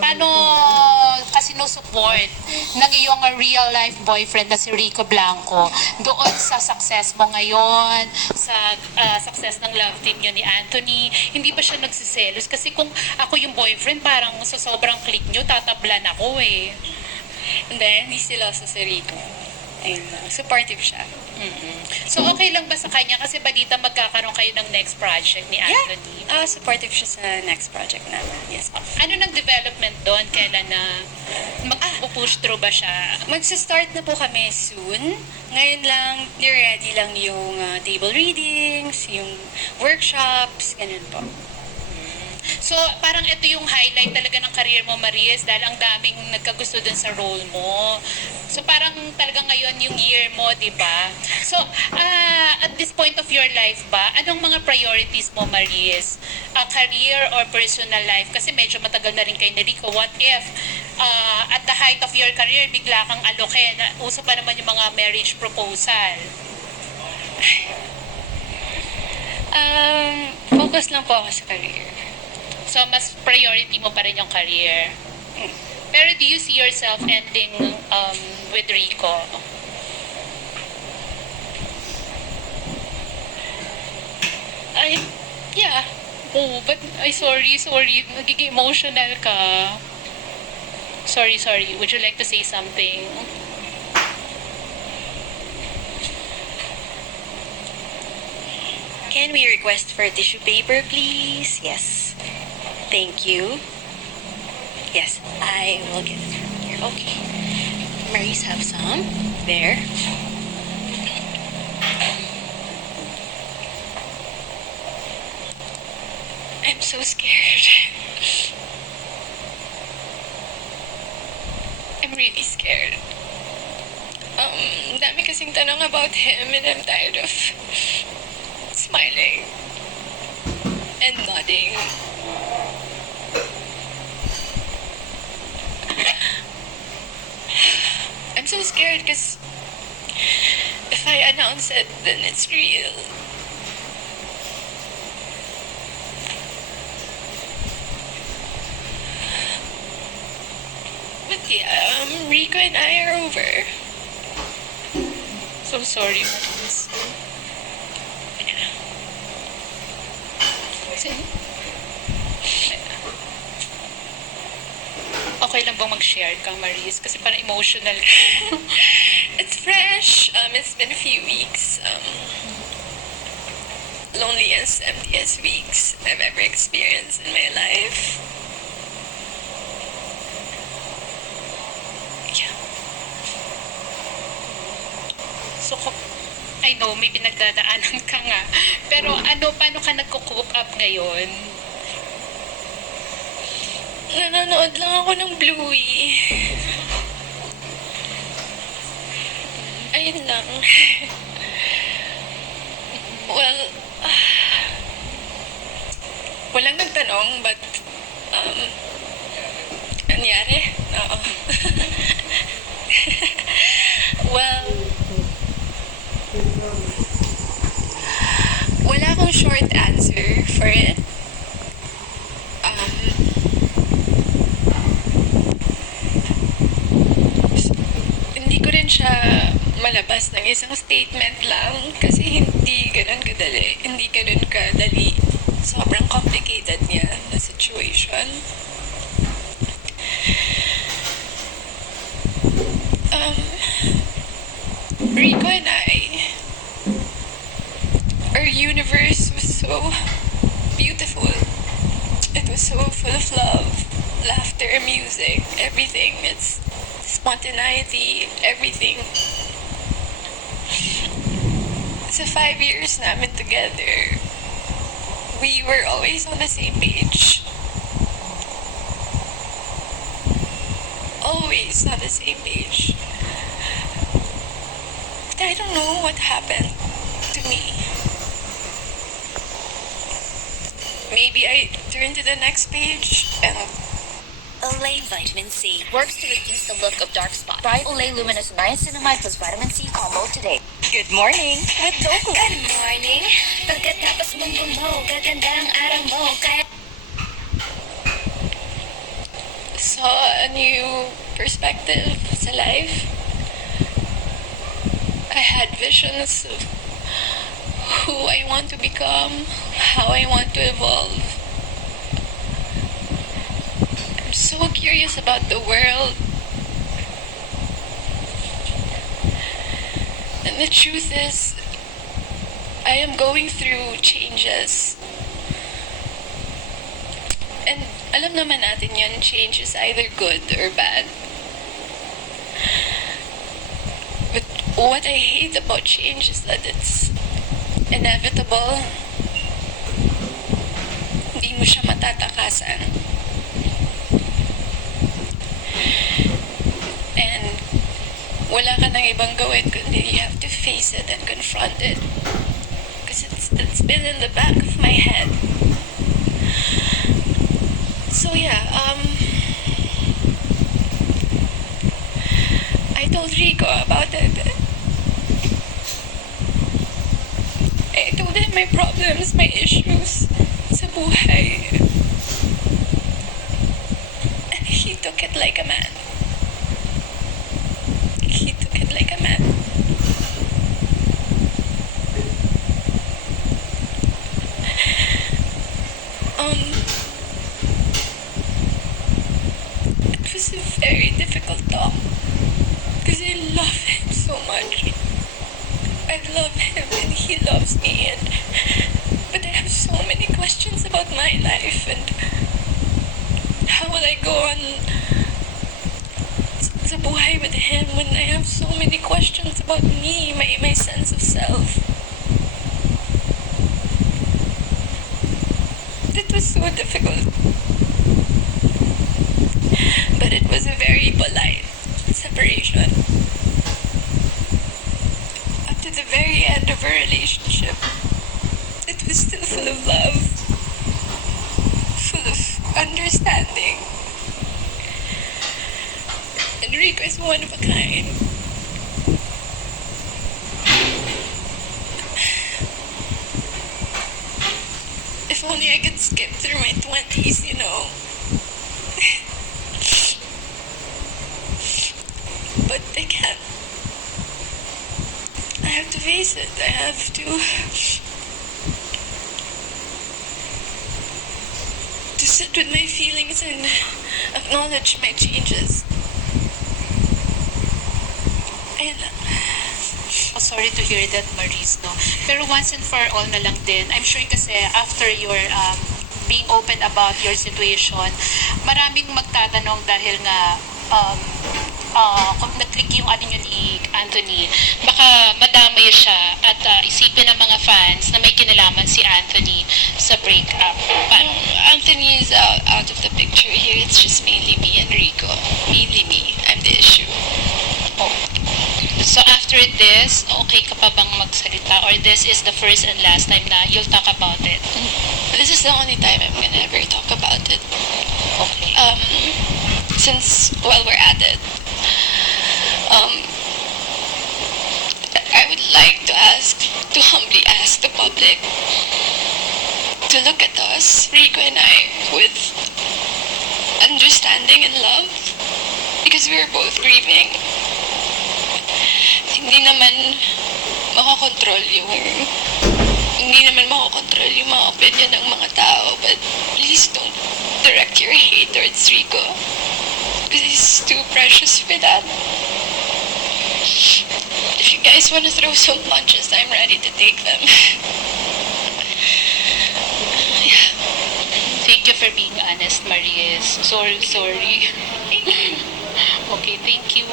Paano ka sinusupport ng iyong real life boyfriend na si Rico Blanco doon sa success mo ngayon, sa success ng love team niyo ni Anthony? Hindi ba siya nagsiselos? Kasi kung ako yung boyfriend, parang sa sobrang click niyo, tatablan ako eh. Hindi sila sa Rico. Ayun lang, supportive siya. So okay lang ba sa kanya? Kasi balita magkakaroon kayo ng next project ni Anthony. Supportive siya sa next project namin. Yes. Ano nang development doon? Kailan na mag-push through ba siya? Magsa-start na po kami soon. Ngayon lang, ready lang yung table readings, yung workshops, ganun po. So, parang ito yung highlight talaga ng career mo, Maries, dahil ang daming nagkagusto dun sa role mo. So, parang talaga ngayon yung year mo, di ba? So, at this point of your life ba, anong mga priorities mo, Maries? Career or personal life? Kasi medyo matagal na rin kay Rico. What if, at the height of your career, bigla kang alokin? Uso pa naman yung mga marriage proposal. Focus lang po ako sa career. So, mas priority mo pa rin yung career. Pero do you see yourself ending with Rico? Yeah. Oh, but, sorry. Nagiging emotional ka. Sorry. Would you like to say something? Can we request for tissue paper, please? Yes. Thank you. Yes, I will get it from here. Okay. Mary's have some. There. I'm so scared. I'm really scared. Dami kasing tanong about him and I'm tired of smiling and nodding. I'm so scared because if I announce it, then it's real. But yeah, Rico and I are over. So sorry, Maris. Okay lang bang mag-share ka, Maris? Kasi parang emotional ka. It's fresh. It's been a few weeks. Loneliest, emptiest weeks I've ever experienced in my life. Yeah. So, I know, may pinagdadaanan ka nga. Pero paano ka nagko-cope up ngayon? Nanonood lang ako ng Bluey. Ayun lang. Well, walang nagtanong, but, nangyari? Oo. Well, wala akong short answer for it. Hindi ko rin siya malabas ng isang statement lang kasi hindi ganun kadali. Sobrang complicated niya na situation. Rico and I, our universe was so beautiful. It was so full of love, laughter, music, everything. It's spontaneity, everything. Sa 5 years namin together, we were always on the same page. Always on the same page. But I don't know what happened to me. Maybe I turned to the next page and Olay Vitamin C works to reduce the look of dark spots. Try Olay Luminous Niacinamide plus Vitamin C combo today. good morning with Doku. Good morning. Pagkatapos mong gumaw, gaganda ang araw mo. Kaya a new perspective sa life. I had visions of who I want to become, how I want to evolve. I'm so curious about the world. And the truth is, I am going through changes. And alam naman natin yun, change is either good or bad. But what I hate about change is that it's inevitable. Hindi mo siya matatakasan. And wala ka nang ibang gawin kundi you have to face it and confront it. Because it's been in the back of my head. So yeah, I told Rico about it. I told him my problems, my issues sa buhay. And he took it like a man. He took it like a man. It was a very difficult talk because I love him so much. I love him and he loves me, but I have so many questions about my life and how will I go on sa buhay with him when I have so many questions about me, my sense of self. It was so difficult. But it was a very polite separation. Up to the very end of our relationship, it was still full of love, full of understanding. Enrico is one of a kind. If only I could skip through my 20s, you know. But I can't. I have to face it. I have to sit with my feelings and acknowledge my changes. Ayun lang. Oh, sorry to hear that, Maris, no? Pero once and for all na lang din, I'm sure kasi after your being open about your situation, maraming magtatanong dahil nga kung nag-click yung ano nyo ni Anthony, baka madamay siya at isipin ng mga fans na may kinalaman si Anthony sa breakup. Anthony is out of the picture here. It's just mainly me and Rico. Mainly me. I'm the issue. Oh. So after this, okay ka pa bang magsalita? Or this is the first and last time na you'll talk about it? This is the only time I'm gonna ever talk about it. Okay. Since, while we're at it, I would like to humbly ask the public to look at us, Rico and I, with understanding and love, because we're both grieving. Hindi naman makakontrol yung mga opinion ng mga tao, but please don't direct your hate towards Rico, because he's too precious for that. If you guys want to throw some punches, I'm ready to take them. Yeah. Thank you for being honest, Maries. Sorry. Okay, thank you.